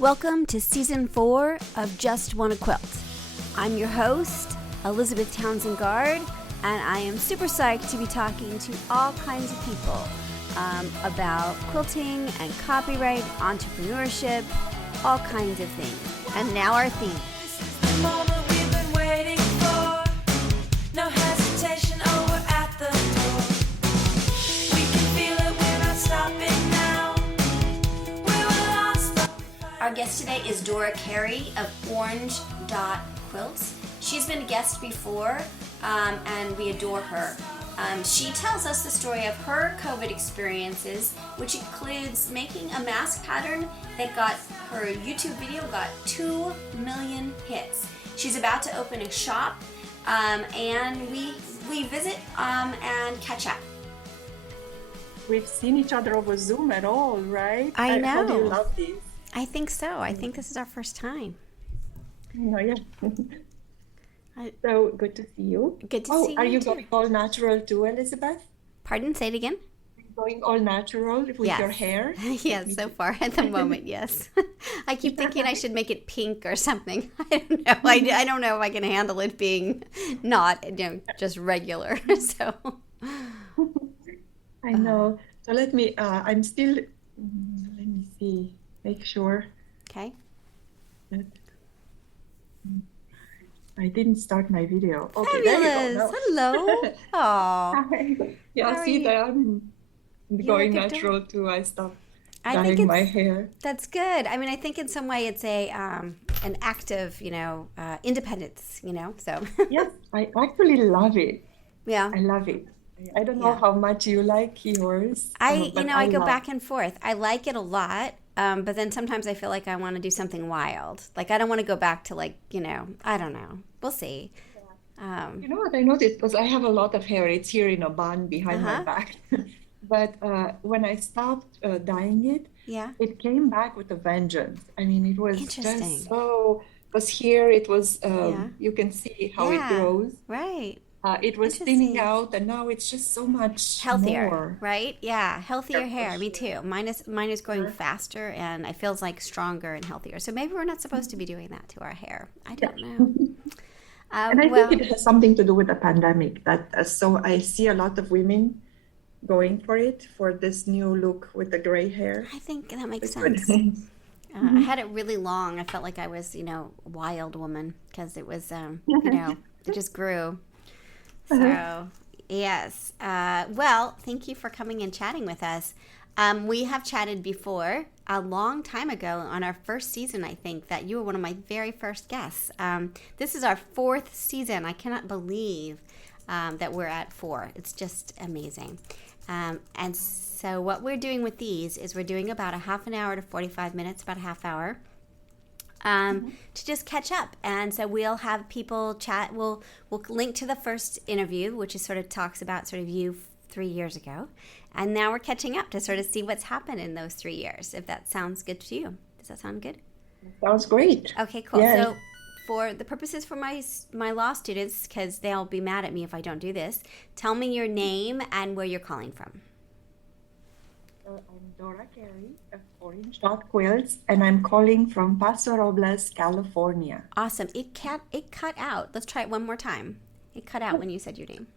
Welcome to Season 4 of Just Wanna Quilt. I'm your host, Elizabeth Townsend Guard, and I am super psyched to be talking to all kinds of people about quilting and copyright, entrepreneurship, all kinds of things. And now our theme. This is the moment we've been waiting for. No hesitation, oh, we're at the door. We can feel it, we're not stopping now. We were lost, but we find Our guest today is Dora Carey of Quilts. She's been a guest before, and we adore her. She tells us the story of her COVID experiences, which includes making a mask pattern that got her YouTube video got 2 million hits. She's about to open a shop, and we visit and catch up. We've seen each other over Zoom at all, right? I How do you know. love these? I think so. I think this is our first time. No, yeah. So good to see you. Good to Oh, see are you you too. going all natural too, Elizabeth? Pardon? Say it again. Going all natural with Yes. your hair? Yes, so far at the moment, yes. I keep thinking I should make it pink or something. I don't know. I don't know if I can handle it being not, just regular. So, I know. So let me, I'm still, let me see, make sure okay. that I didn't start my video. Okay, there you Fabulous. go. Hello. Aw. Hi. Yeah, How are see you? that I'm going look natural too. I stopped I think dyeing my it's, hair. that's good. I mean, I think in some way it's an act of, independence, so. Yes, I actually love it. Yeah. I love it. I don't know Yeah. how much you like yours. I but go love back and forth. I like it a lot, but then sometimes I feel like I want to do something wild. Like I don't want to go back to I don't know. We'll see. You know what I noticed? Because I have a lot of hair. It's here in a bun behind my Uh-huh. back. But when I stopped dyeing it, Yeah. it came back with a vengeance. I mean, it was Interesting. just so, because here it was, Yeah. you can see how it Yeah. grows. Right. It was thinning Interesting. out, and now it's just so much Healthier, more. right? Yeah, healthier Yeah, for hair. Me sure. too. Mine is growing Sure. faster, and it feels like stronger and healthier. So maybe we're not supposed to be doing that to our hair. I Yeah. don't know. And I Well, think it has something to do with the pandemic. That so I see a lot of women going for it for this new look with the gray hair. I think that makes It's good. sense. I had it really long. I felt like I was, a wild woman because it was, it just grew. So, yes. Well, thank you for coming and chatting with us. We have chatted before a long time ago on our first season, I think, that you were one of my very first guests. This is our 4th season. I cannot believe that we're at 4. It's just amazing. And so what we're doing with these is we're doing about a half an hour to 45 minutes, about a half hour, to just catch up. And so we'll have people chat. We'll link to the first interview, which is sort of talks about sort of you 3 years ago. And now we're catching up to sort of see what's happened in those 3 years, if that sounds good to you. Does that sound good? Sounds great. Okay, cool. Yes. So for the purposes for my law students, because they'll be mad at me if I don't do this, tell me your name and where you're calling from. I'm Dora Carey of JustWannaQuilt, and I'm calling from Paso Robles, California. Awesome. It cut out. Let's try it one more time. It cut out when you said your name.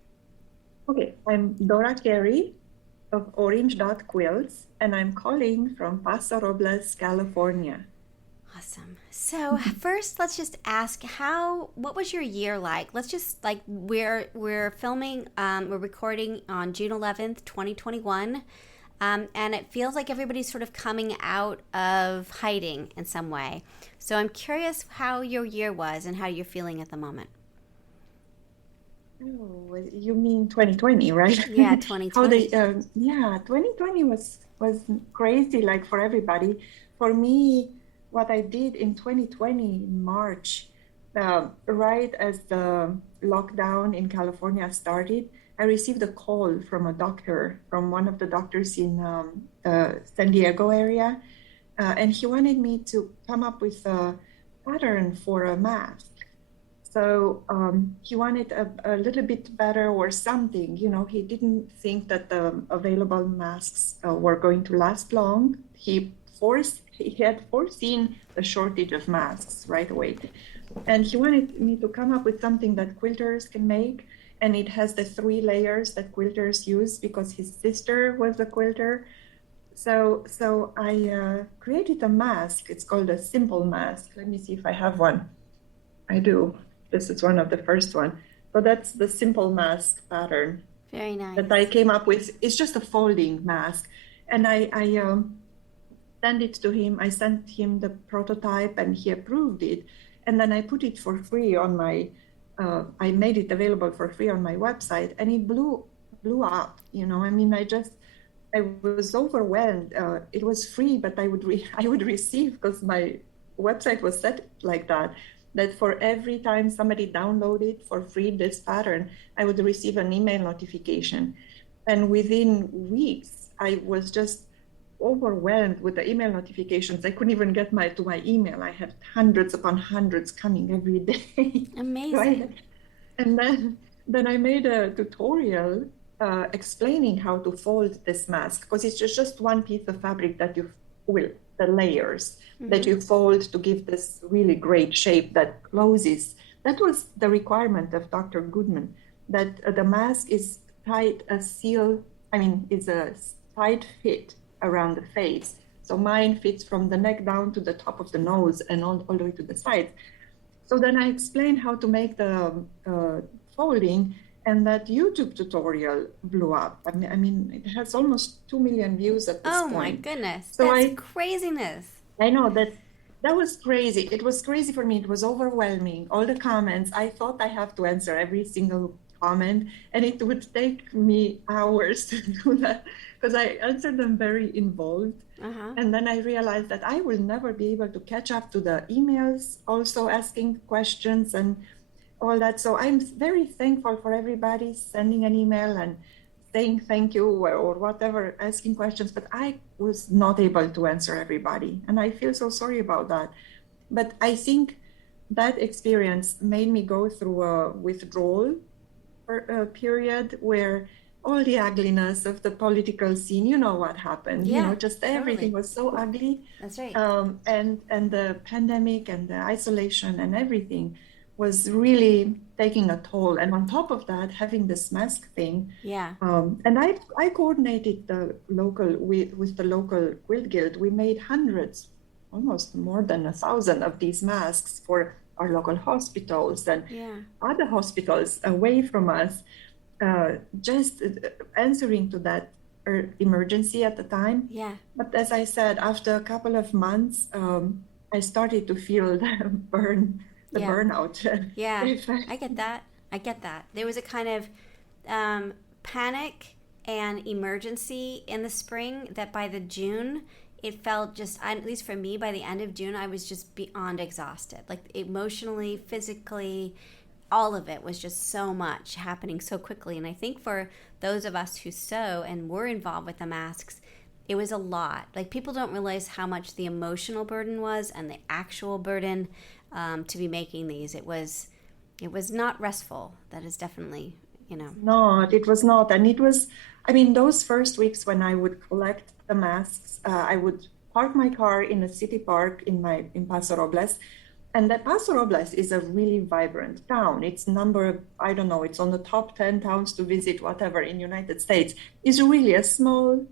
Okay, I'm Dora Carey of Quilts, and I'm calling from Paso Robles, California. Awesome. So first, let's just ask what was your year like? Let's just we're filming, we're recording on June 11th, 2021. And it feels like everybody's sort of coming out of hiding in some way. So I'm curious how your year was and how you're feeling at the moment. Oh, you mean 2020, right? Yeah, 2020. How yeah, 2020 was crazy, like for everybody. For me, what I did in 2020 in March, right as the lockdown in California started, I received a call from a doctor, from one of the doctors in San Diego area, and he wanted me to come up with a pattern for a mask. So he wanted a little bit better or something. He didn't think that the available masks were going to last long. He he had foreseen the shortage of masks right away. And he wanted me to come up with something that quilters can make. And it has the 3 layers that quilters use because his sister was a quilter. So I created a mask. It's called a simple mask. Let me see if I have one. I do. This is one of the first one. So that's the simple mask pattern Very nice. that I came up with. It's just a folding mask. And I sent it to him. I sent him the prototype and he approved it. And then I put it for free on my, I made it available for free on my website and it blew up, you know. I mean, I was overwhelmed. It was free, but I would receive, because my website was set like that for every time somebody downloaded for free this pattern, I would receive an email notification. And within weeks, I was just overwhelmed with the email notifications. I couldn't even get to my email. I had hundreds upon hundreds coming every day. Amazing. Right? And then I made a tutorial explaining how to fold this mask, because it's just one piece of fabric that the layers that you fold to give this really great shape that closes. That was the requirement of Dr. Goodman, that the mask is tight, is a tight fit around the face. So mine fits from the neck down to the top of the nose and all the way to the sides. So then I explained how to make the folding, and that YouTube tutorial blew up. I mean, it has almost 2 million views at this point. Oh my goodness. So That's craziness. I know that was crazy. It was crazy for me. It was overwhelming. All the comments, I thought I have to answer every single comment, and it would take me hours to do that because I answered them very involved. And then I realized that I will never be able to catch up to the emails, also asking questions and all that. So I'm very thankful for everybody sending an email and saying thank you or whatever, asking questions, but I was not able to answer everybody. And I feel so sorry about that. But I think that experience made me go through a withdrawal period where all the ugliness of the political scene, you know what happened, just everything was so ugly. That's right. And the pandemic and the isolation and everything was really taking a toll. And on top of that, having this mask thing. Yeah. And I coordinated with the local quilt guild. We made hundreds, almost more than 1,000 of these masks for our local hospitals and other hospitals away from us, just answering to that emergency at the time. Yeah. But as I said, after a couple of months, I started to feel the burnout. Yeah, I get that. There was a kind of panic and emergency in the spring that by the June, it felt just, at least for me, by the end of June, I was just beyond exhausted. Like emotionally, physically, all of it was just so much happening so quickly. And I think for those of us who sew and were involved with the masks, it was a lot. Like people don't realize how much the emotional burden was and the actual burden to be making these. It was not restful. That is definitely, No, it was not. And it was, those first weeks when I would collect the masks, I would park my car in a city park in Paso Robles. And that Paso Robles is a really vibrant town. It's it's on the top 10 towns to visit, whatever, in United States. It's really a small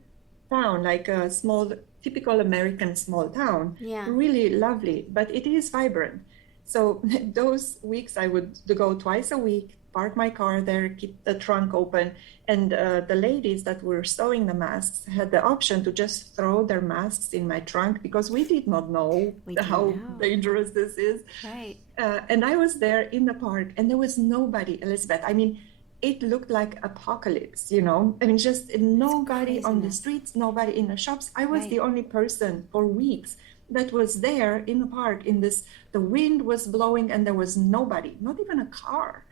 town, like a small, typical American small town. Yeah. Really lovely, but it is vibrant. So those weeks I would go twice a week, park my car there, keep the trunk open. And the ladies that were sewing the masks had the option to just throw their masks in my trunk because we did not know how dangerous this is. Right. And I was there in the park and there was nobody, Elizabeth. It looked like apocalypse, just nobody on the streets, nobody in the shops. I was the only person for weeks that was there in the park the wind was blowing and there was nobody, not even a car.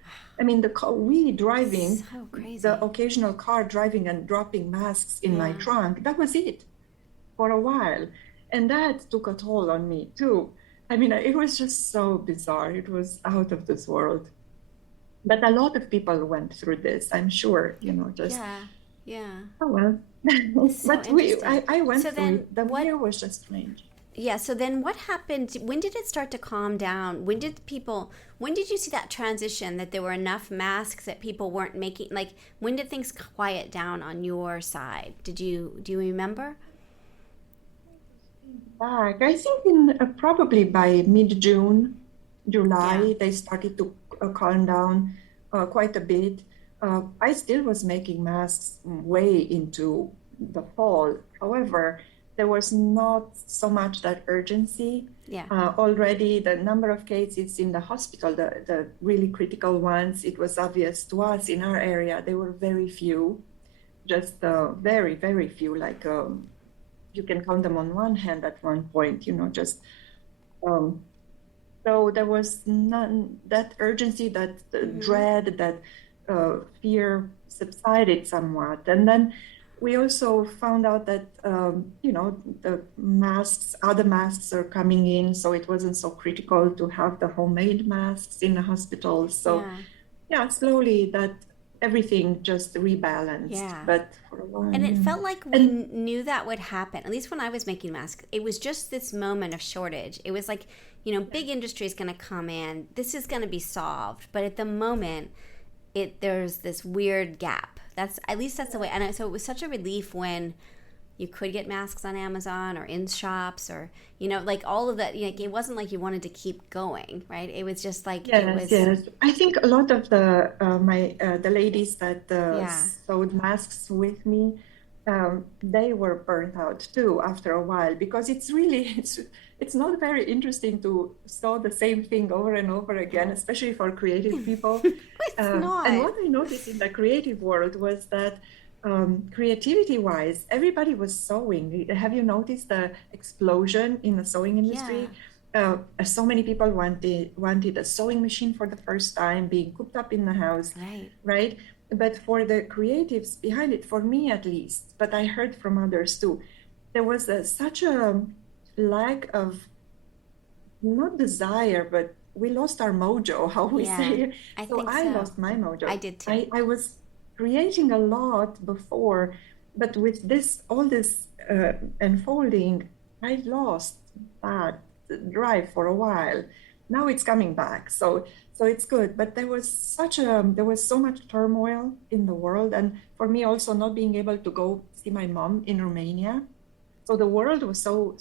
We driving, so crazy. The occasional car driving and dropping masks in my trunk, that was it for a while. And that took a toll on me too. It was just so bizarre. It was out of this world. But a lot of people went through this, I'm sure, Yeah. Oh, well. So But interesting. I went So through then it. The what year was just strange. Yeah, so then what happened? When did it start to calm down? When did you see that transition that there were enough masks that people weren't making, like, when did things quiet down on your side? Do you remember? Back, I think in probably by mid-June, Yeah, July, they started to calm down quite a bit. I still was making masks way into the fall. However, there was not so much that urgency. yeah, Already, the number of cases in the hospital, the really critical ones, it was obvious to us in our area, they were very few, just very, very few, like you can count them on one hand at one point, just um, so there was none that urgency, that mm-hmm. dread, that fear subsided somewhat. And then we also found out that the masks, other masks are coming in, so it wasn't so critical to have the homemade masks in the hospital. So Yeah, yeah, slowly that everything just rebalanced, yeah. but for a while, And it yeah. felt like we And knew that would happen. At least when I was making masks, it was just this moment of shortage. It was like, big industry is going to come in. This is going to be solved. But at the moment, there's this weird gap. That's the way. And so it was such a relief when you could get masks on Amazon or in shops or like all of that. It wasn't like you wanted to keep going, right? It was just like it yes, was. yes. I think a lot of the ladies that Yeah, sewed masks with me, they were burnt out too after a while because it's really it's not very interesting to sew the same thing over and over again, no. especially for creative people. It's And not. what I noticed in the creative world was that creativity-wise, everybody was sewing. Have you noticed the explosion in the sewing Yeah, industry? So many people wanted a sewing machine for the first time, being cooped up in the house, right. right? But for the creatives behind it, for me at least, but I heard from others too, there was such a lack of not desire, but we lost our mojo, how we Yeah, say. I So think I so. lost my I mojo. did too. I was creating a lot before, but with all this unfolding, I lost that drive for a while. Now it's coming back, so it's good. But there was so much turmoil in the world, and for me also not being able to go see my mom in Romania, so the world was so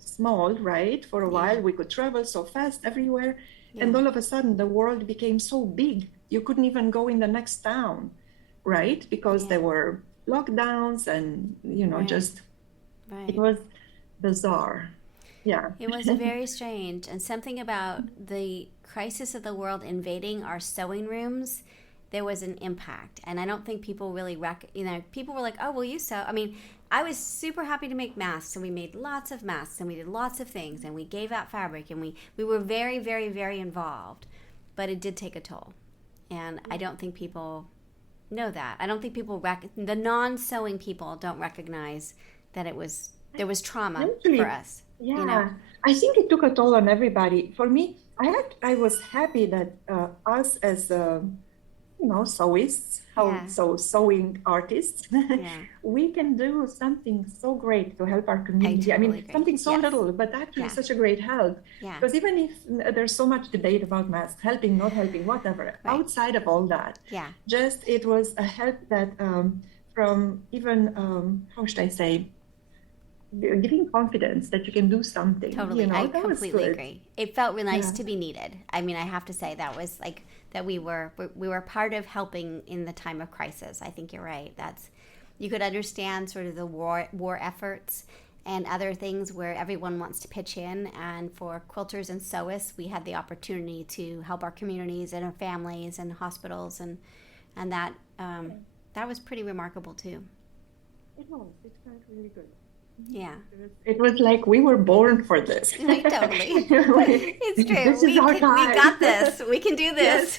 small, right? For a Yeah, while, we could travel so fast everywhere, and yeah, all of a sudden, the world became so big you couldn't even go in the next town, right? Because yeah. there were lockdowns, and Right, just it right. was bizarre. Yeah. It was very strange, and something about the crisis of the world invading our sewing rooms. There was an impact, and I don't think people really people were like, "Oh, well, you sew." I mean, I was super happy to make masks, and we made lots of masks, and we did lots of things, and we gave out fabric, and we were very, very, very involved. But it did take a toll, and I don't think people know that. I don't think the non-sewing people don't recognize that there was trauma for Eventually, us. You know, yeah, I think it took a toll on everybody. For me, I was happy that us as sewists, yeah, sewing artists, yeah. we can do something so great to help our I community. I totally mean, agree. something so Yes, little, but actually yeah, such a great help. yeah. Because even if there's so much debate about masks, helping, not helping, whatever, Right. outside of all that, Yeah, just it was a help that from even, how should I say, giving confidence that you can do something, totally. I that was completely good. agree. It felt really nice Yeah. to be needed. I mean, I have to say that was like that we were part of helping in the time of crisis. I think you're right. That's you could understand sort of the war efforts and other things where everyone wants to pitch in. And for quilters and sewists, we had the opportunity to help our communities and our families and hospitals, and that was pretty remarkable too. It felt really good. Yeah. It was like we were born for this. Like, totally. Like, It's true. this is our We time. got this. We can do Yes. this.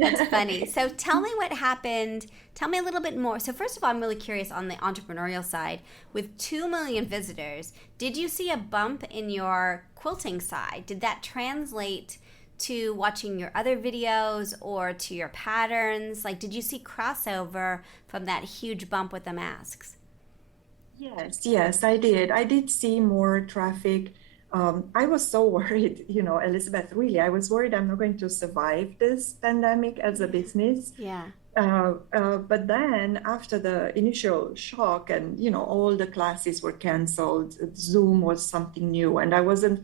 That's Yeah. funny. So tell me what happened. Tell me a little bit more. So first of all, I'm really curious on the entrepreneurial side. With 2 million visitors, did you see a bump in your quilting side? Did that translate to watching your other videos or to your patterns? Like, did you see crossover from that huge bump with the masks? Yes, I did. I did see more traffic. I was so worried, Elizabeth, really, I was worried I'm not going to survive this pandemic as a business. Yeah. But then after the initial shock and, all the classes were canceled, Zoom was something new, and I wasn't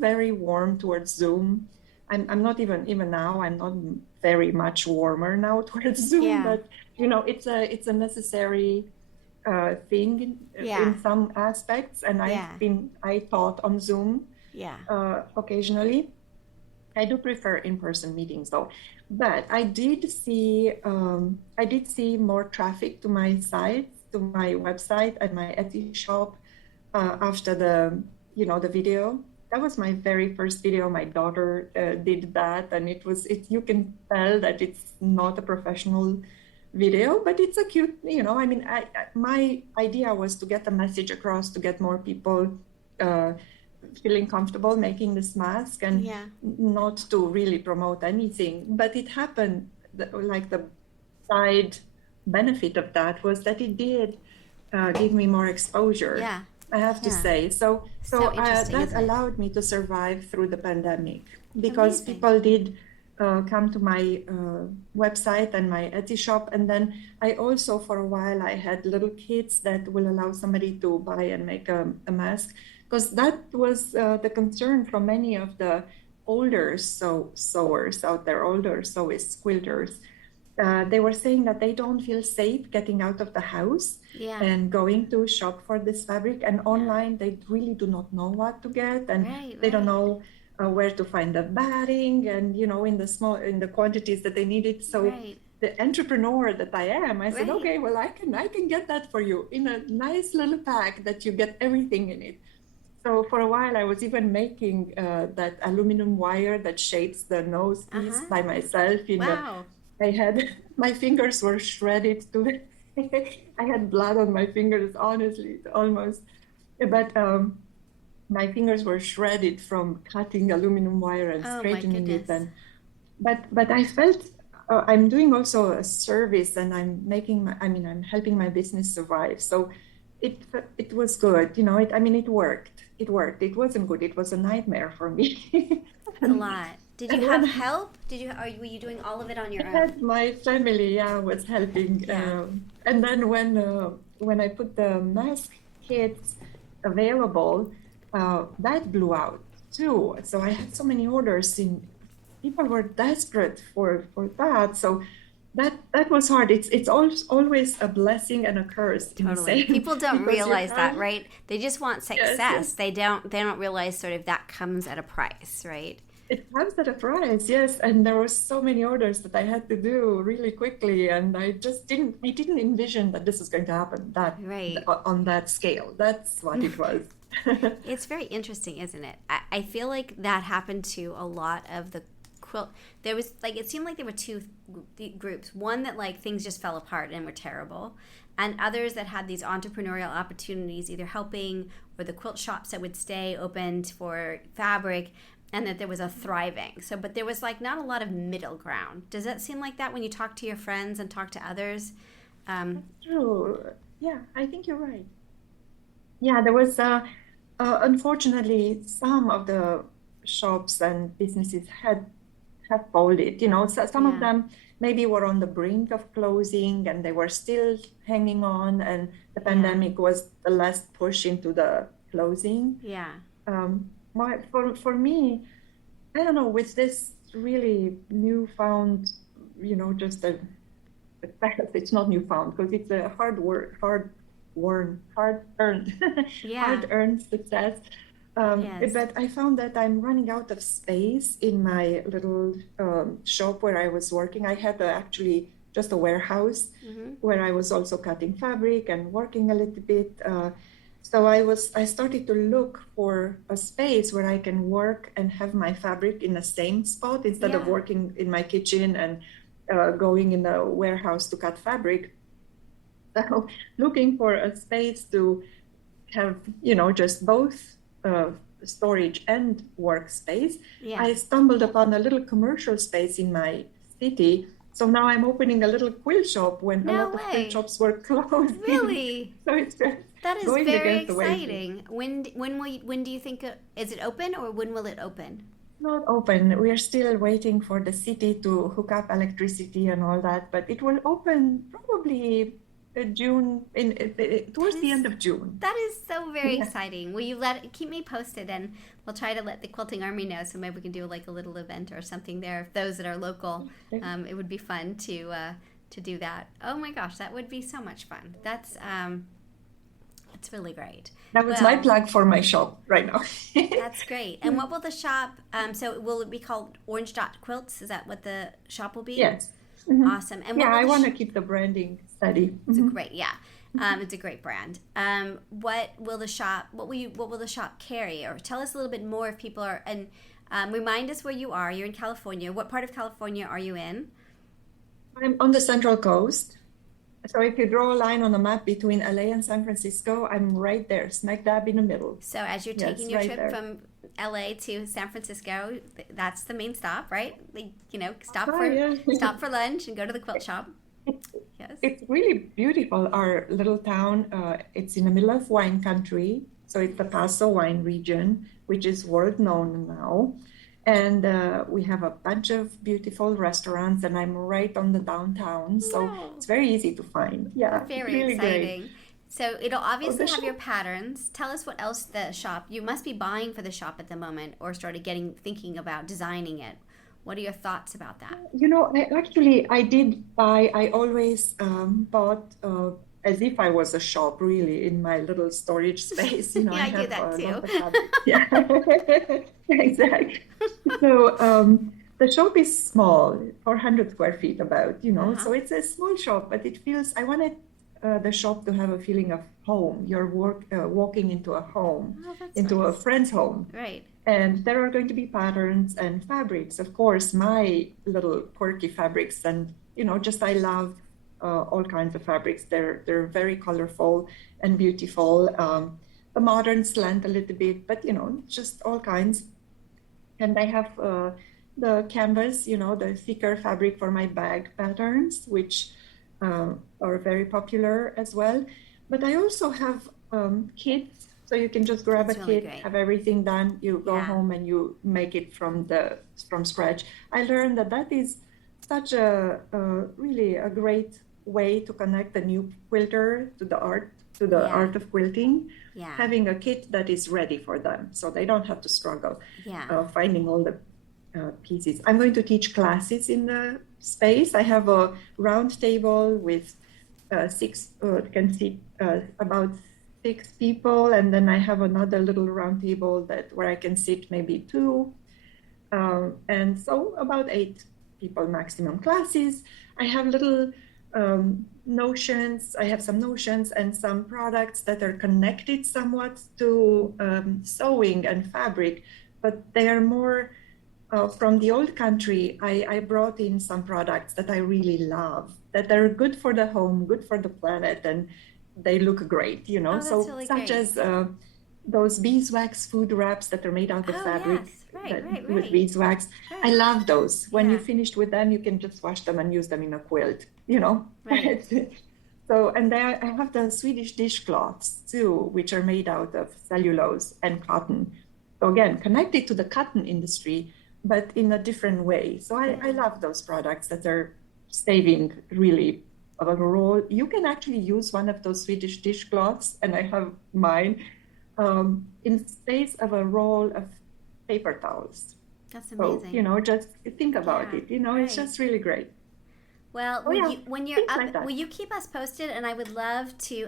very warm towards Zoom. I'm not even now, I'm not very much warmer now towards Zoom, Yeah. but it's a necessary thing Yeah. in some aspects, and Yeah. I taught on Zoom Yeah. occasionally. I do prefer in-person meetings though, but I did see more traffic to my site, to my website and my Etsy shop after the video. That was my very first video. My daughter did that, and you can tell that it's not a professional video, but it's a cute, my idea was to get the message across, to get more people uh, feeling comfortable making this mask, and Yeah. not to really promote anything. But it happened, like the side benefit of that was that it did give me more exposure, Yeah. I have to Yeah. say. So So interesting, that isn't it? allowed me to survive through the pandemic, because Amazing. people did come to my website and my Etsy shop. And then I also, for a while, I had little kits that will allow somebody to buy and make a mask, because that was the concern from many of the older sewers out there, older sewists, quilters. They were saying that they don't feel safe getting out of the house Yeah. and going to shop for this fabric. And online, they really do not know what to get, and Right. they don't Right. know where to find the batting, and in the quantities that they needed. So Right. the entrepreneur that I am, I said, Right. okay, well, I can get that for you in a nice little pack that you get everything in it. So for a while, I was even making that aluminum wire that shapes the nose piece Uh-huh. by myself. Wow. I had my fingers were shredded to I had blood on my fingers, honestly, almost. But my fingers were shredded from cutting aluminum wire and Oh my straightening it. goodness. And but I felt I'm doing also a service, and I'm helping my business survive. So it was good. It worked. It worked. It wasn't good. It was a nightmare for me. It's a lot. Did you And have when help? Were you doing all of it on I your own? had my family, yeah, was helping. Yeah. And then when I put the mask kits available, that blew out too. So I had so many orders. People were desperate for that. So that was hard. It's always a blessing and a curse in the Totally. same, People don't because you realize that, have, right? They just want yes, success. They don't realize sort of that comes at a price, right? it comes at a price, yes. And there were so many orders that I had to do really quickly, and I didn't envision that this was going to happen Right. on that scale. That's what it was. It's very interesting, isn't it? I feel like that happened to a lot of the quilt. There was like, it seemed like there were two groups. One that like things just fell apart and were terrible, and others that had these entrepreneurial opportunities, either helping or the quilt shops that would stay open for fabric, and that there was a thriving. So, but there was like not a lot of middle ground. Does that seem like that when you talk to your friends and talk to others? True. Yeah, I think you're right. Yeah, there was unfortunately some of the shops and businesses had folded. So some of Yeah. them maybe were on the brink of closing, and they were still hanging on, and the Yeah. pandemic was the last push into the closing. Yeah. For me, I don't know, with this really newfound, just it's not newfound, because it's a hard work, hard earned, Yeah. hard earned success. Yes. But I found that I'm running out of space in my little shop where I was working. I had actually just a warehouse Mm-hmm. where I was also cutting fabric and working a little bit. So I started to look for a space where I can work and have my fabric in the same spot, instead of Yeah. working in my kitchen and going in the warehouse to cut fabric. So looking for a space to have, just both storage and workspace, Yeah. I stumbled upon a little commercial space in my city. So now I'm opening a little quilt shop when a No lot of quilt way. shops were closing. Really? So it's just That is going very against the wave. exciting. When do you think is it open, or when will it open? Not open. We are still waiting for the city to hook up electricity and all that, but it will open probably June towards the end of June. That is so very Yeah. exciting. Will you keep me posted, and we'll try to let the Quilting Army know, so maybe we can do like a little event or something there. If those that are local, it would be fun to do that. Oh my gosh, that would be so much fun. That's really great. That was my plug for my shop right now. That's great. And what will the shop? So will it be called Orange Dot Quilts? Is that what the shop will be? Yes. Awesome. And what Yeah, will I the want to keep the branding steady. It's a great, yeah. It's a great brand. What will the shop? What will the shop carry? Or tell us a little bit more if people are. And remind us where you are. You're in California. What part of California are you in? I'm on the Central Coast. So if you draw a line on the map between LA and San Francisco, I'm right there, smack dab in the middle. So as you're Yes, taking your right trip there. from LA to San Francisco, that's the main stop, right? Stop Oh, for yeah. stop for lunch and go to the quilt shop. Yes. It's really beautiful, our little town. It's in the middle of wine country. So it's the Paso wine region, which is world known now. And we have a bunch of beautiful restaurants, and I'm right on the downtown. So Wow. it's very easy to find. Yeah, Very really exciting. great. So it'll obviously the have your shop. patterns. Tell us what else the shop. You must be buying for the shop at the moment, or started thinking about designing it. What are your thoughts about that? You know, I did buy, I always bought as if I was a shop, really, in my little storage space. You know, Yeah, I do have that a too. lot of fabric. Yeah, exactly. So the shop is small, 400 square feet about, you know, so it's a small shop, but it feels, I wanted the shop to have a feeling of home. You're walking into a home, Oh, that's into a nice. friend's home. Right. And there are going to be patterns and fabrics, of course, my little quirky fabrics. And, you know, just I love all kinds of fabrics. They're very colorful and beautiful. The modern slant a little bit, but, you know, just all kinds. And I have the canvas, you know, the thicker fabric for my bag patterns, which are very popular as well. But I also have kits. So you can just grab That's a really kit, great. have everything done. You go Yeah. home and you make it from scratch. I learned that is such a really a great way to connect the new quilter to the Yeah. art of quilting. Yeah. Having a kit that is ready for them, so they don't have to struggle Yeah. finding all the pieces. I'm going to teach classes in the space. I have a round table with can seat about 6 people, and then I have another little round table where I can sit maybe 2, and so about 8 people maximum classes. I have little notions. I have some notions and some products that are connected somewhat to sewing and fabric, but they are more from the old country. I brought in some products that I really love, that are good for the home, good for the planet, and they look great, you know. Oh, that's so really such great. as those beeswax food wraps that are made out of Oh, fabric yes. Right. with beeswax. I Right. love those. When Yeah. you finished with them, you can just wash them and use them in a quilt, you know. Right. So, and I have the Swedish dishcloths too, which are made out of cellulose and cotton. So again, connected to the cotton industry, but in a different way. So I love those products that are saving really a role. You can actually use one of those Swedish dishcloths, and I have mine, in place of a roll of paper towels. That's So, amazing. you know, just think about Yeah, it. You know, it's right. just really great. Well, Oh, yeah. when you're Things up, like that. will you keep us posted? And I would love to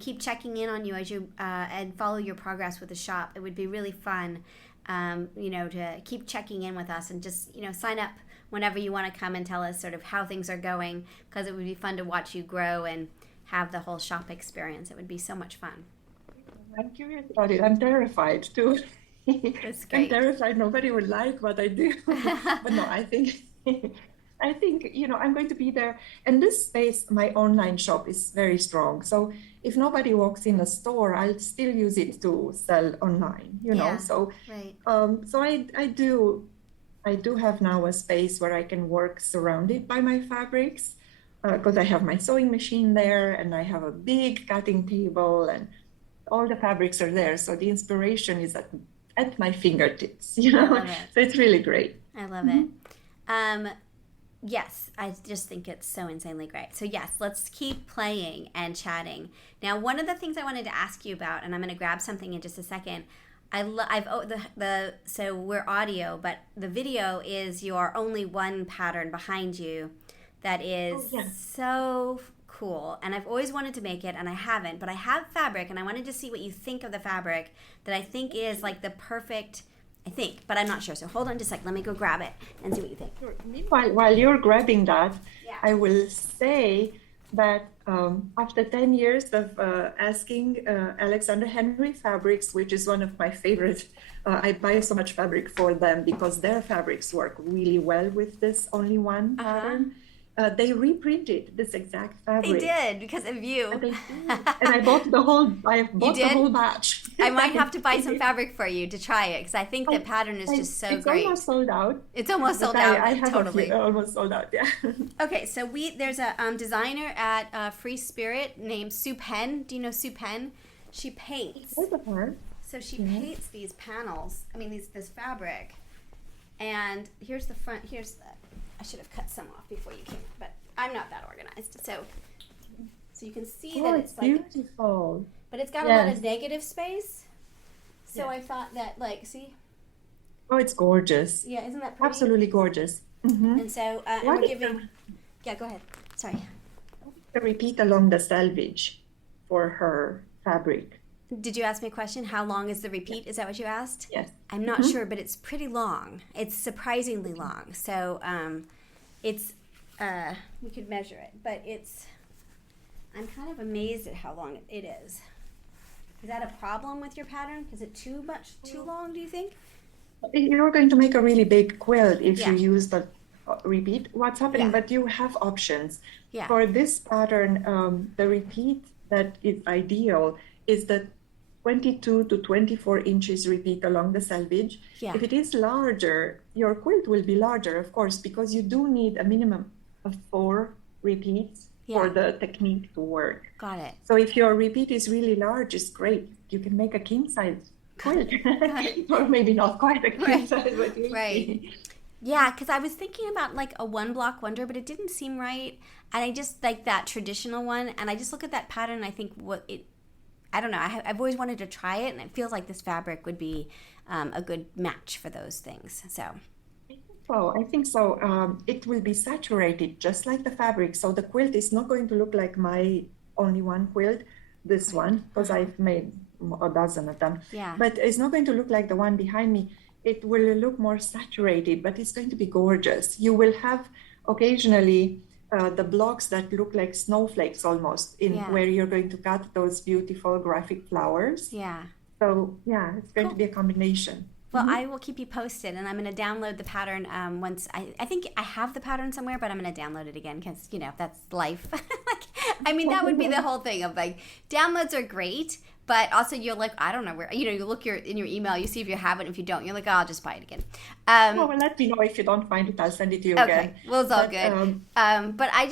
keep checking in on you as you and follow your progress with the shop. It would be really fun, to keep checking in with us and just sign up whenever you want to come and tell us sort of how things are going, because it would be fun to watch you grow and have the whole shop experience. It would be so much fun. I'm curious about it. I'm terrified too. That's I'm great. terrified nobody would like what I do. But no, I think I think, I'm going to be there. And this space, my online shop is very strong. So if nobody walks in the store, I'll still use it to sell online, Yeah, So, right. so I do have now a space where I can work surrounded by my fabrics because I have my sewing machine there and I have a big cutting table and all the fabrics are there. So the inspiration is at my fingertips, I love it. So it's really great. I love it. Yes, I just think it's so insanely great. So yes, let's keep playing and chatting. Now, one of the things I wanted to ask you about, and I'm going to grab something in just a second. So we're audio, but the video is your only one pattern behind you that is so cool. And I've always wanted to make it, and I haven't, but I have fabric, and I wanted to see what you think of the fabric that I think is like the perfect. I think, but I'm not sure. So hold on just a sec. Let me go grab it and see what you think. Meanwhile, while you're grabbing that, Yeah. I will say that after 10 years of asking Alexander Henry Fabrics, which is one of my favorite, I buy so much fabric for them because their fabrics work really well with this only one pattern. They reprinted this exact fabric. They did because of you. And I bought the whole batch. I might have to buy some fabric for you to try it because I think the pattern is just so it's great. It's almost sold out. It's almost sold But out. I have totally. almost sold out, yeah. Okay, so there's a designer at Free Spirit named Sue Penn. Do you know Sue Penn? She paints. Here's a part. So she paints these panels. I mean, this fabric. And here's the front. I should have cut some off before you came, but I'm not that organized. So you can see that it's like beautiful. But it's got a lot of negative space. So I thought that, see? Oh, it's gorgeous. Yeah, isn't that pretty? Absolutely gorgeous. Mm-hmm. And so we're giving... Yeah, go ahead. Sorry. A repeat along the selvage for her fabric. Did you ask me a question? How long is the repeat? Is that what you asked? Yes. I'm not sure, but it's pretty long. It's surprisingly long. So we could measure it, but I'm kind of amazed at how long it is. Is that a problem with your pattern? Is it too long, do you think? You're going to make a really big quilt if you use the repeat. What's happening? But you have options. Yeah. For this pattern, the repeat that is ideal is the 22 to 24 inches repeat along the selvage. Yeah. If it is larger, your quilt will be larger, of course, because you do need a minimum of 4 repeats for the technique to work. Got it. So if your repeat is really large, it's great. You can make a king size quilt. Or maybe not quite a king size, but right. Yeah, because I was thinking about like a one block wonder, but it didn't seem right. And I just like that traditional one. And I just look at that pattern and I think I don't know. I've always wanted to try it, and it feels like this fabric would be a good match for those things. So. I think so. It will be saturated just like the fabric. So the quilt is not going to look like my only one quilt, this one, because I've made a dozen of them. Yeah. But it's not going to look like the one behind me. It will look more saturated, but it's going to be gorgeous. You will have occasionally the blocks that look like snowflakes almost where you're going to cut those beautiful graphic flowers. Yeah. So it's going to be a combination. Well, I will keep you posted, and I'm going to download the pattern once. I think I have the pattern somewhere, but I'm going to download it again because, that's life. That would be the whole thing of downloads are great, but also you're like, I don't know where, you look in your email, you see if you have it. If you don't, you're like, oh, I'll just buy it again. Well, let me know if you don't find it. I'll send it to you again. Okay, well, it's all good. But I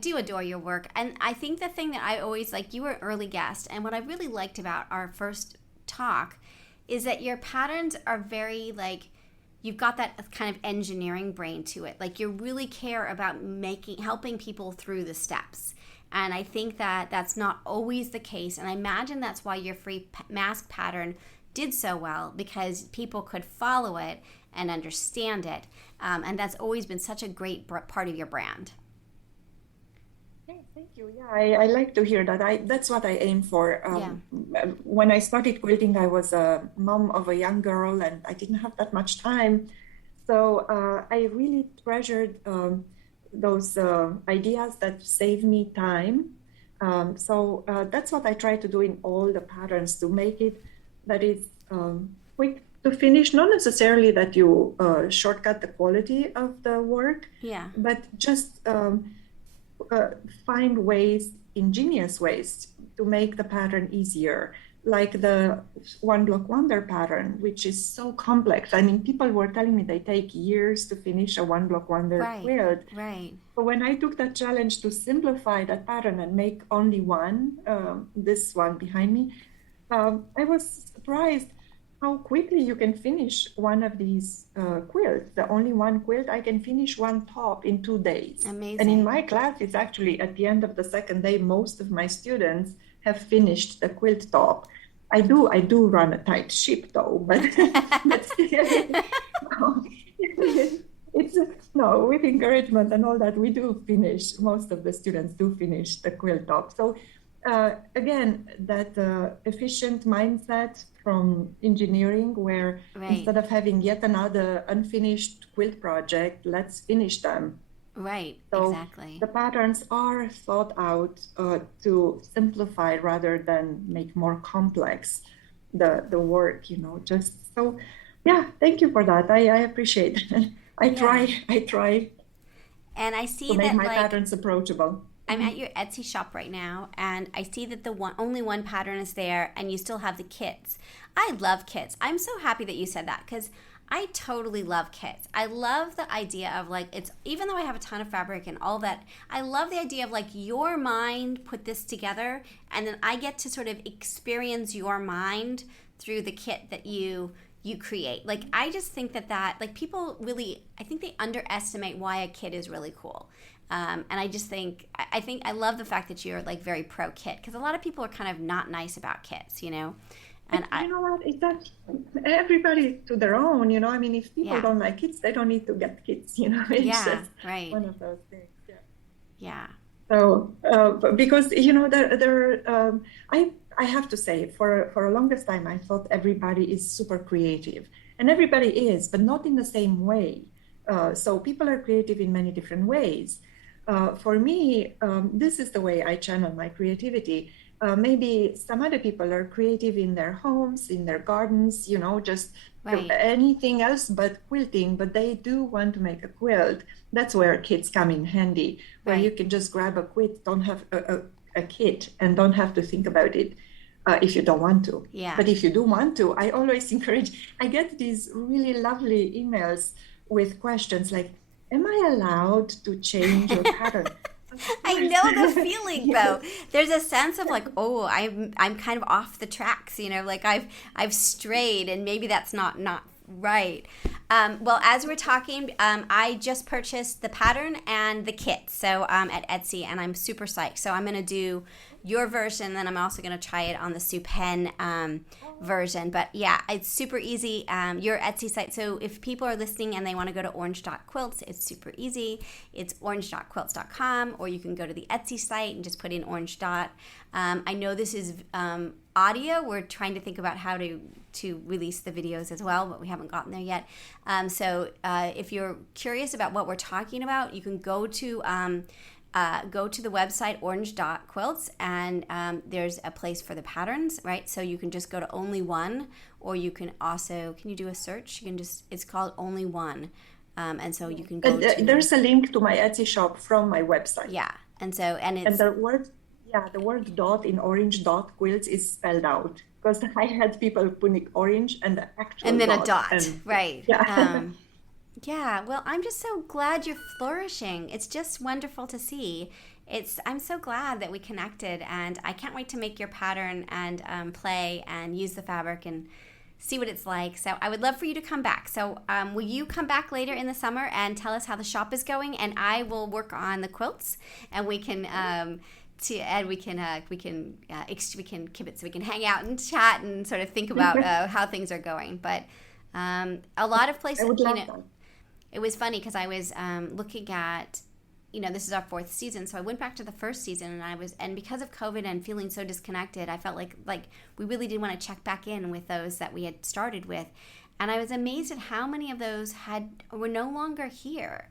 do adore your work. And I think the thing that I always, you were an early guest, and what I really liked about our first talk is that your patterns are very you've got that kind of engineering brain to it. You really care about helping people through the steps. And I think that that's not always the case. And I imagine that's why your free mask pattern did so well, because people could follow it and understand it. And that's always been such a great part of your brand. Thank you. Yeah, I like to hear that. That's what I aim for. When I started quilting, I was a mom of a young girl and I didn't have that much time. So I really treasured those ideas that save me time. So that's what I try to do in all the patterns, to make it that is quick to finish, not necessarily that you shortcut the quality of the work, Yeah. but just uh, find ways, ingenious ways to make the pattern easier. Like the one block wonder pattern, which is so complex. I mean, people were telling me they take years to finish a one block wonder Right. quilt. Right. But when I took that challenge to simplify that pattern and make only one, this one behind me, I was surprised how quickly you can finish one of these quilts. The only one quilt, I can finish one top in 2 days. And in Amazing. my class, it's actually at the end of the second day, most of my students have finished the quilt top. I do run a tight ship though, but no, it's no, with encouragement and all that, we do finish. Most of the students do finish the quilt top. So again, that efficient mindset from engineering, where Right. instead of having yet another unfinished quilt project, let's finish them. Right. So Exactly. the patterns are thought out to simplify rather than make more complex the work, just so, yeah, thank you for that. I appreciate it. Yeah. I try And I to see make that my like patterns approachable. I'm at your Etsy shop right now, and I see that only one pattern is there, and you still have the kits. I love kits. I'm so happy that you said that because I totally love kits. I love the idea of like it's even though I have a ton of fabric and all that, I love the idea of like your mind put this together, and then I get to sort of experience your mind through the kit that you create. Like I just think that like people really, I think they underestimate why a kit is really cool. And I just think I love the fact that you're like very pro kit because a lot of people are kind of not nice about kits, And You know what? It's that everybody to their own, I mean, if people yeah, don't like kids, they don't need to get kids, It's yeah, just right, one of those things. Yeah. yeah, So, because I have to say, for a longest time, I thought everybody is super creative, and everybody is, but not in the same way. So people are creative in many different ways. For me, this is the way I channel my creativity. Maybe some other people are creative in their homes, in their gardens, just right, anything else but quilting, but they do want to make a quilt. That's where kits come in handy, where you right, can just grab a quit, don't have a kit, and don't have to think about it if you don't want to. yeah. But if you do want to, I always encourage, I get these really lovely emails with questions like, am I allowed to change your pattern? Of I course. know the feeling though. Yes. There's a sense of like, oh, I'm kind of off the tracks, like I've strayed, and maybe that's not right. Well, as we're talking, I just purchased the pattern and the kit, so at Etsy, and I'm super psyched. So I'm gonna do your version, then I'm also gonna try it on the Sue Pen version. But yeah, it's super easy. Your Etsy site. So if people are listening and they want to go to orange.quilts, it's super easy. It's orange.quilts.com, or you can go to the Etsy site and just put in orange dot. I know this is audio. We're trying to think about how to release the videos as well, but we haven't gotten there yet. So if you're curious about what we're talking about, you can go to the website orange.quilts, and there's a place for the patterns, right? So you can just go to only one, or you can also, can you do a search? You can just, it's called only one. And so you can go to, There's a link to my Etsy shop from my website. yeah. And so, and And it's, the word dot in orange dot quilts is spelled out because I had people putting orange and the actual and then dot. a dot, And right. yeah. Yeah, well, I'm just so glad you're flourishing. It's just wonderful to see. I'm so glad that we connected, and I can't wait to make your pattern and play and use the fabric and see what it's like. So I would love for you to come back. So will you come back later in the summer and tell us how the shop is going? And I will work on the quilts, and we can we can kibitz, we can hang out and chat and sort of think about how things are going. But a lot of places, I would love that. it was funny because I was looking at, this is our fourth season, so I went back to the first season, and because of COVID and feeling so disconnected, I felt like we really did want to check back in with those that we had started with, and I was amazed at how many of those were no longer here.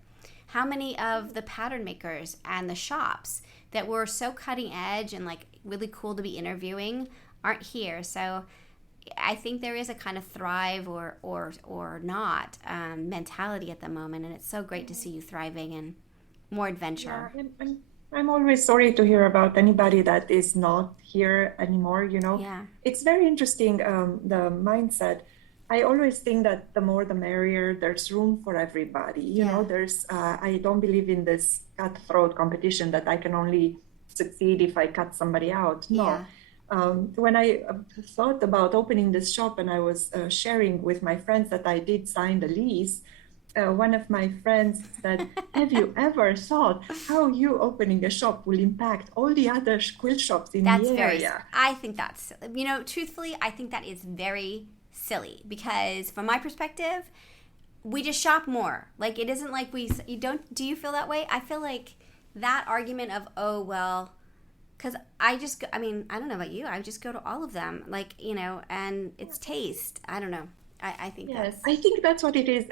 How many of the pattern makers and the shops that were so cutting edge and like really cool to be interviewing aren't here. So I think there is a kind of thrive or not mentality at the moment, and it's so great to see you thriving and more Yeah, adventure. I'm always sorry to hear about anybody that is not here anymore, you know. Yeah, It's very interesting, the mindset. I always think that the more the merrier, there's room for everybody. You know, yeah, I don't believe in this cutthroat competition that I can only succeed if I cut somebody out. yeah. No. When I thought about opening this shop and I was sharing with my friends that I did sign the lease, one of my friends said, "Have you ever thought how you opening a shop will impact all the other quilt shops in That's the very, area?" I think that's, truthfully, I think that is very silly because from my perspective, we just shop more. Like, it isn't like you don't, do you feel that way? I feel like that argument of, oh, well, because I don't know about you, I just go to all of them. Like, and it's taste. I don't know. I think Yes, that's, I think that's what it is.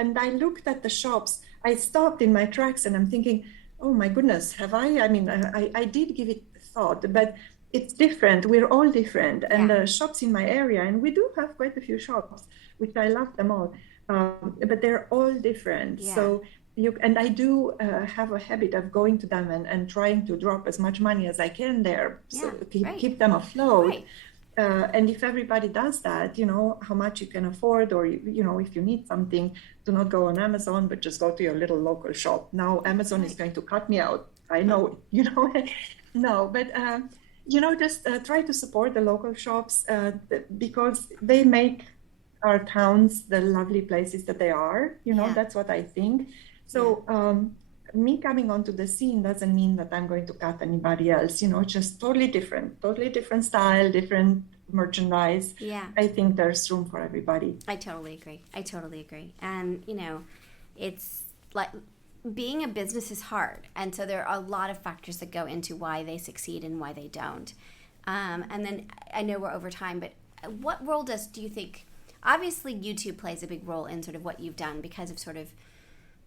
And I looked at the shops. I stopped in my tracks and I'm thinking, oh my goodness, have I? I mean, I did give it thought, but it's different. We're all different. And yeah, the shops in my area, and we do have quite a few shops, which I love them all, but they're all different. yeah, So and I do have a habit of going to them and trying to drop as much money as I can there, so yeah, right, keep them afloat. right. And if everybody does that, you know, how much you can afford, or, you know, if you need something, do not go on Amazon, but just go to your little local shop. Now, Amazon is Right. going to cut me out. I know, it, you know, no, but, just try to support the local shops because they make our towns the lovely places that they are. You know, Yeah, that's what I think. yeah, So, me coming onto the scene doesn't mean that I'm going to cut anybody else, you know, just totally different style, different merchandise. yeah. I think there's room for everybody. I totally agree. I totally agree. And, it's like being a business is hard. And so there are a lot of factors that go into why they succeed and why they don't. And then I know we're over time, but what role do you think, obviously YouTube plays a big role in sort of what you've done because of sort of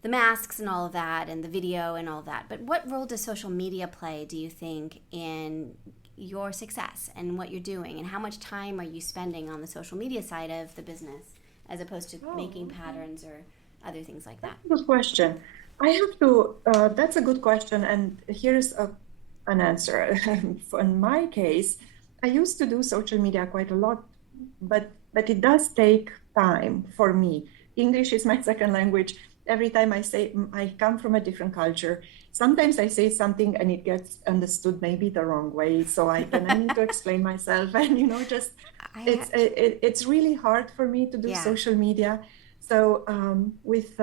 the masks and all of that and the video and all of that. But what role does social media play, do you think, in your success and what you're doing? And how much time are you spending on the social media side of the business as opposed to making patterns or other things like that? Good question. I have to, that's a good question. And here's an answer. In my case, I used to do social media quite a lot, but it does take time for me. English is my second language. Every time I say, I come from a different culture. Sometimes I say something and it gets understood maybe the wrong way. So I need to explain myself, and just I, it's really hard for me to do yeah, social media. So with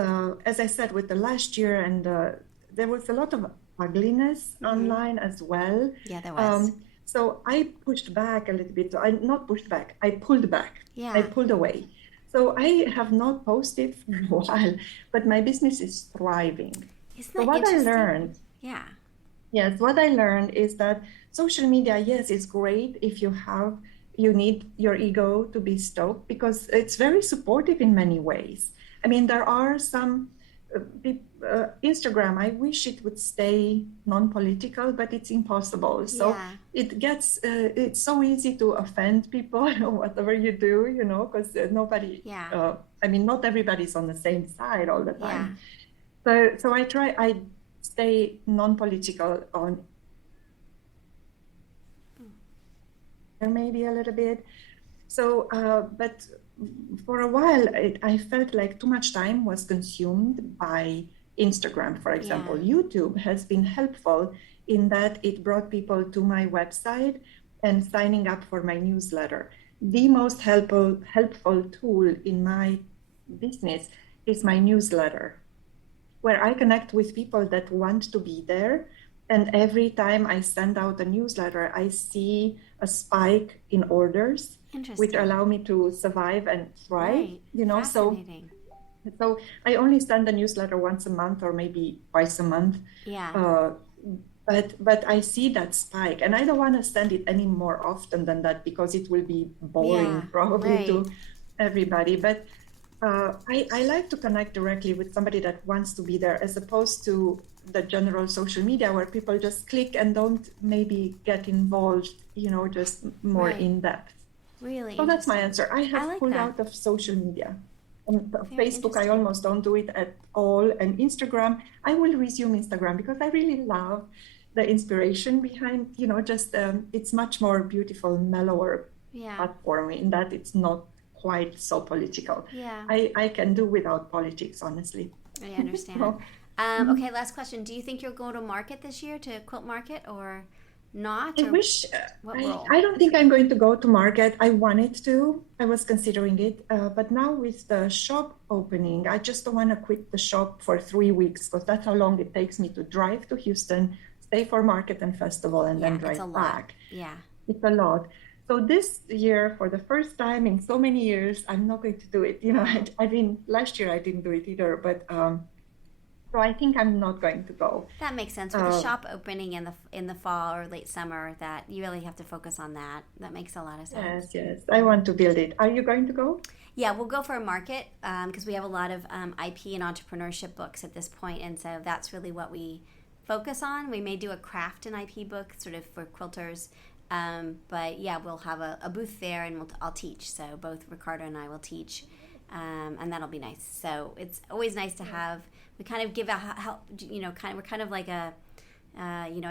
as I said, with the last year, and there was a lot of ugliness online as well. yeah, there was. So I pushed back a little bit. I not pushed back. I pulled back. I Yeah, pulled away. So I have not posted for a while, but my business is thriving. isn't So that what I interesting? learned, Yeah, yes, what I learned is that social media, yes, is great if you need your ego to be stoked because it's very supportive in many ways. I mean, there are some Instagram, I wish it would stay non-political, but it's impossible. So yeah, it's so easy to offend people, whatever you do, because nobody, yeah, I mean, not everybody's on the same side all the yeah, time. So I stay non-political on maybe a little bit. So, but for a while, I felt like too much time was consumed by Instagram, for example. yeah. YouTube has been helpful in that it brought people to my website and signing up for my newsletter. The most helpful tool in my business is my newsletter, where I connect with people that want to be there. And every time I send out a newsletter, I see a spike in orders, which Interesting. allow me to survive and thrive, Right. So Fascinating. I only send a newsletter once a month or maybe twice a month. Yeah. Uh, but I see that spike, and I don't want to send it any more often than that because it will be boring Yeah. probably to Right. everybody. But I like to connect directly with somebody that wants to be there as opposed to the general social media where people just click and don't maybe get involved, just more Right. in depth. Really So that's my interesting. answer. I I have like pulled that. out of social media. And Very Facebook, I interesting. almost don't do it at all. And Instagram, I will resume Instagram because I really love the inspiration behind, just it's much more beautiful, mellower Yeah. platform in that it's not quite so political. Yeah. I can do without politics, honestly. I understand. So, Okay, last question. Do you think you'll go to market this year, to Quilt Market, or not? I Or wish, what I, role? I don't think I'm going to go to market. I wanted to, I was considering it. But now with the shop opening, I just don't want to quit the shop for 3 weeks because that's how long it takes me to drive to Houston, stay for market and festival, and Yeah, then it's a drive lot. back. Yeah. It's a lot. So this year, for the first time in so many years, I'm not going to do it. Oh, I mean, last year I didn't do it either, but so I think I'm not going to go. that makes sense. With the Uh, shop opening in the fall or late summer, that you really have to focus on that. That makes a lot of sense. yes, I want to build it. Are you going to go? Yeah, we'll go for a market because we have a lot of IP and entrepreneurship books at this point, and so that's really what we focus on. We may do a craft and IP book, sort of for quilters, but yeah, we'll have a booth there, and I'll teach. So both Ricardo and I will teach, and that'll be nice. So it's always nice to have. We kind of give out help. We're kind of like a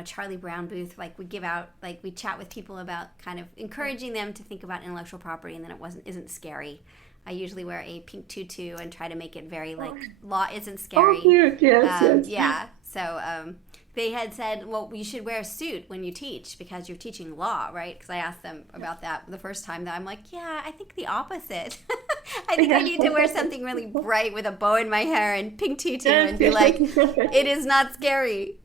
Charlie Brown booth. Like we give out, like we chat with people about kind of encouraging them to think about intellectual property, and then isn't scary. I usually wear a pink tutu and try to make it very like law isn't Oh, scary. cute. Yes. Yeah. So they had said, well, you should wear a suit when you teach because you're teaching law, right? Because I asked them about that the first time. That I'm like, yeah, I think the opposite. I think I need to wear something really bright with a bow in my hair and pink tutu and be like, it is not scary.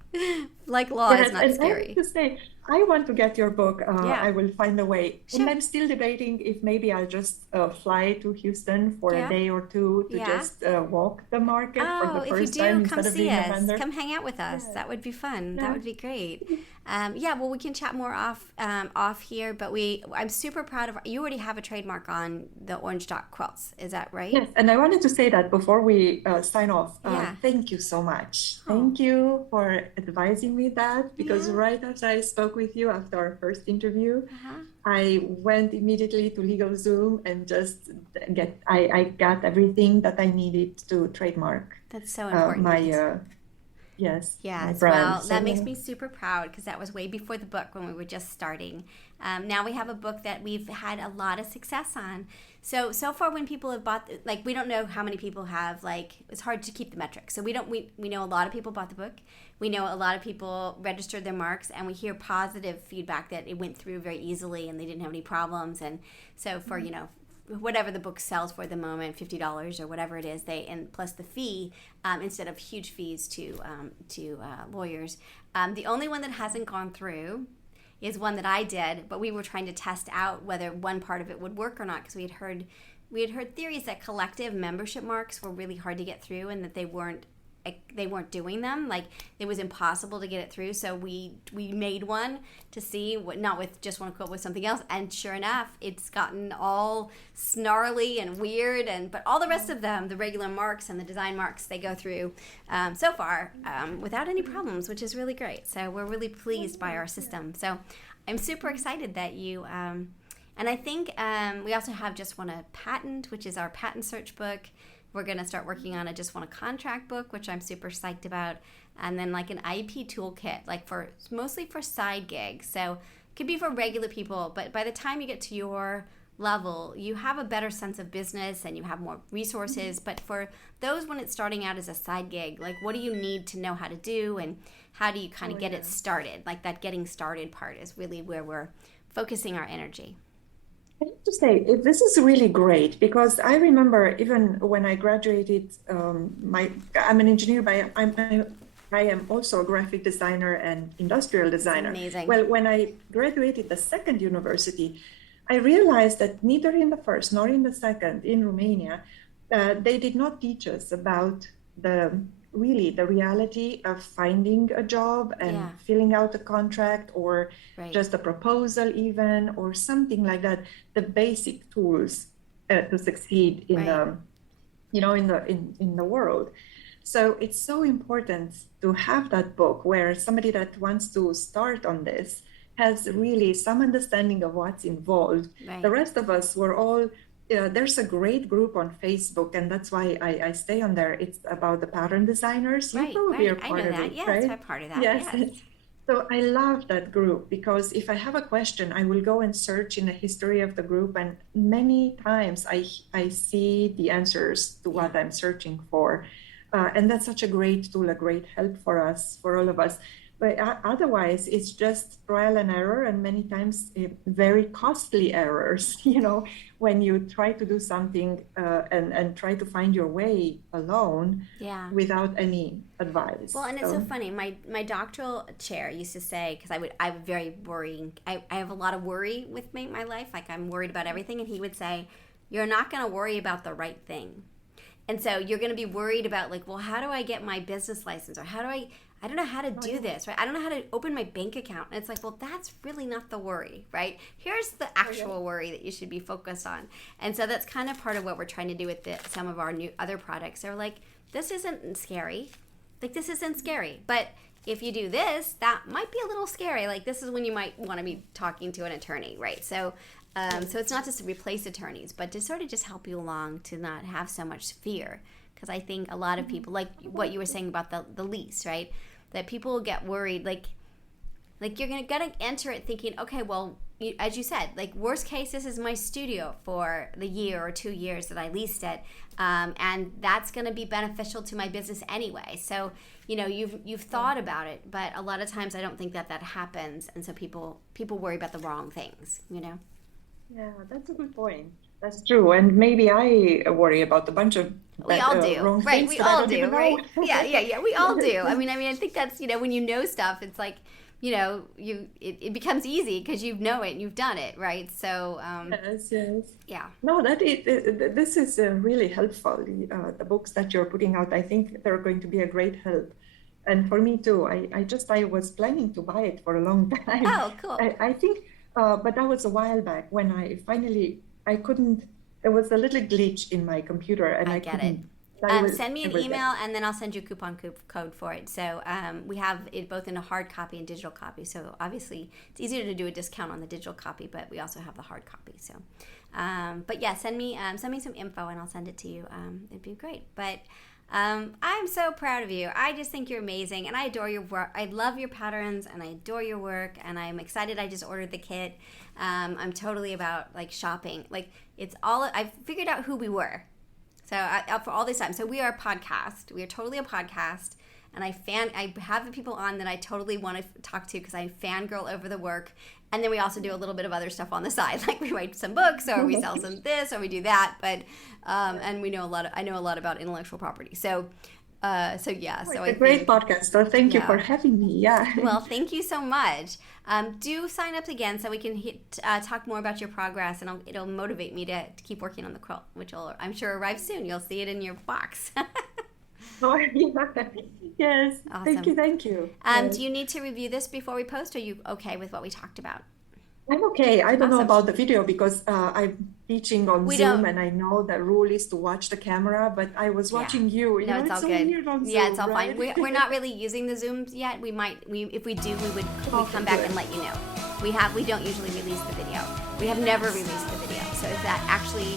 Like law is Yes, not and I have scary. to say, I want to get your book. Yeah. I will find a way. And Sure. I'm still debating if maybe I'll just fly to Houston for a Yeah. day or two to Yeah. just walk the market for Oh, the if you first time do, come instead of see being a us. vendor. Come hang out with us. Yes, That would be fun. That yeah. would be great. Yeah, well, we can chat more off here. But I'm super proud of. You already have a trademark on the orange dot quilts. Is that right? Yes, and I wanted to say that before we sign off. Yeah. Thank you so much. Oh. Thank you for advising me that because Yeah. right after I spoke with you after our first interview, Uh-huh. I went immediately to LegalZoom and just I got everything that I needed to trademark That's so important. my yes, my Yes, brand. well, So that makes me super proud because that was way before the book when we were just starting. Now we have a book that we've had a lot of success on. So far when people have bought, like we don't know how many people have, like it's hard to keep the metrics. So we know a lot of people bought the book. We know a lot of people registered their marks and we hear positive feedback that it went through very easily and they didn't have any problems. And so for, whatever the book sells for at the moment, $50 or whatever it is, and plus the fee, instead of huge fees to lawyers. The only one that hasn't gone through is one that I did, but we were trying to test out whether one part of it would work or not because we had heard theories that collective membership marks were really hard to get through and that they weren't doing them. Like it was impossible to get it through. So we made one to see not with JustWannaQuilt, with something else. And sure enough, it's gotten all snarly and weird. But all the rest of them, the regular marks and the design marks, they go through so far without any problems, which is really great. So we're really pleased by our system. So I'm super excited that you, and I think we also have Just Want a Patent, which is our patent search book. We're going to start working on a Just Want a Contract book, which I'm super psyched about. And then like an IP toolkit, like mostly for side gigs. So it could be for regular people, but by the time you get to your level, you have a better sense of business and you have more resources. But for those when it's starting out as a side gig, like what do you need to know how to do and how do you kind of get it started? Like that getting started part is really where we're focusing our energy. I have to say, this is really great because I remember even when I graduated, I'm an engineer, but I am also a graphic designer and industrial designer. Amazing. Well, when I graduated the second university, I realized that neither in the first nor in the second in Romania, they did not teach us about the reality of finding a job and filling out a contract or just a proposal even or something like that, the basic tools to succeed in in the world. So it's so important to have that book where somebody that wants to start on this has really some understanding of what's involved. Right. The rest of us were all, there's a great group on Facebook, and that's why I stay on there. It's about the pattern designers. You Right, probably right. are I part know of that. it, Yes, right? I'm part of that. Yes. Yes. So I love that group because if I have a question, I will go and search in the history of the group, and many times I see the answers to what I'm searching for. And that's such a great tool, a great help for us, for all of us. But otherwise, it's just trial and error, and many times very costly errors. When you try to do something and try to find your way alone Yeah. without any advice. Well, and it's so funny. My doctoral chair used to say, because I'm very worrying. I have a lot of worry with my life. Like, I'm worried about everything. And he would say, you're not going to worry about the right thing. And so you're going to be worried about, like, well, how do I get my business license? Or how do I don't know how to do this, right? I don't know how to open my bank account. And it's like, well, that's really not the worry, right? Here's the actual worry that you should be focused on. And so that's kind of part of what we're trying to do with some of our new other products. They're like, this isn't scary. Like, this isn't scary. But if you do this, that might be a little scary. Like, this is when you might want to be talking to an attorney, right? So it's not just to replace attorneys, but to sort of just help you along to not have so much fear. Because I think a lot of people, like what you were saying about the lease, right? That people get worried, like you're gonna enter it thinking, okay, well, as you said, like, worst case, this is my studio for the year or 2 years that I leased it, and that's gonna be beneficial to my business anyway. So you've thought about it, but a lot of times I don't think that happens, and so people worry about the wrong things. Yeah, that's a good point. That's true. And maybe I worry about a bunch of we all do, wrong right? things We that I all don't do, even right? know. Yeah. We all do. I mean, I think that's when you know stuff, it's like it becomes easy because you know it and you've done it, right? So Yes. yeah. No, this is really helpful. The books that you're putting out, I think they're going to be a great help. And for me too. I was planning to buy it for a long time. Oh, cool. I think, but that was a while back when I couldn't. There was a little glitch in my computer, and I get it. couldn't. Send me an email, and then I'll send you a coupon code for it. So we have it both in a hard copy and digital copy. So obviously, it's easier to do a discount on the digital copy, but we also have the hard copy. So, but yeah, send me some info, and I'll send it to you. It'd be great. But I'm so proud of you. I just think you're amazing, and I adore your work. I love your patterns, and I adore your work, and I'm excited. I just ordered the kit. I'm totally about like shopping. Like, it's all. I've figured out who we were. So for all this time, so we are a podcast. We are totally a podcast, and I have the people on that I totally want to talk to because I fangirl over the work, and then we also do a little bit of other stuff on the side, like we write some books, or we sell some this, or we do that. But and we know a lot. I know a lot about intellectual property. So yeah. So It's I a great think, podcast. So thank you Yeah. for having me. Yeah. well, thank you so much. Do sign up again so we can talk more about your progress, and it'll motivate me to keep working on the quilt, which will, I'm sure, arrive soon. You'll see it in your box. Oh, yeah. Yes. Awesome. Thank you. Yes. Do you need to review this before we post? Or are you okay with what we talked about? I'm okay. I don't know Awesome. about the video because I'm teaching on We Zoom, don't- and I know the rule is to watch the camera, but I was watching you. No, it's all so good. weird on Zoom, Yeah, it's all right? fine. We're not really using the Zooms yet. If we do, we come back good. and let you know. We don't usually release the video. We have never released the video. So if that actually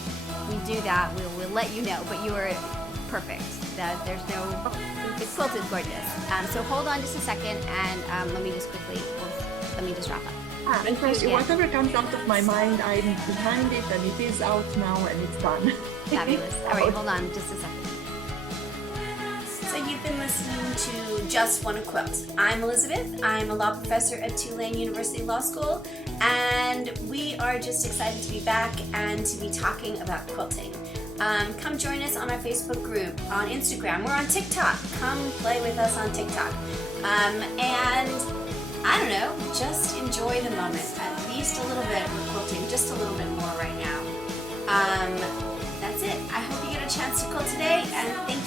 we do that, we'll let you know. But you are perfect. There's no. The quilt is gorgeous. So hold on just a second, and let me just wrap up. And Thank you again. whatever comes out of my mind, I'm behind it, and it is out now, and it's done. Fabulous. All right, hold on just a second. So you've been listening to Just Wanna Quilt. I'm Elizabeth. I'm a law professor at Tulane University Law School, and we are just excited to be back and to be talking about quilting. Come join us on our Facebook group, on Instagram. We're on TikTok. Come play with us on TikTok. And I don't know, just enjoy the moment. At least a little bit with quilting, just a little bit more right now. That's it. I hope you get a chance to quilt today, and thank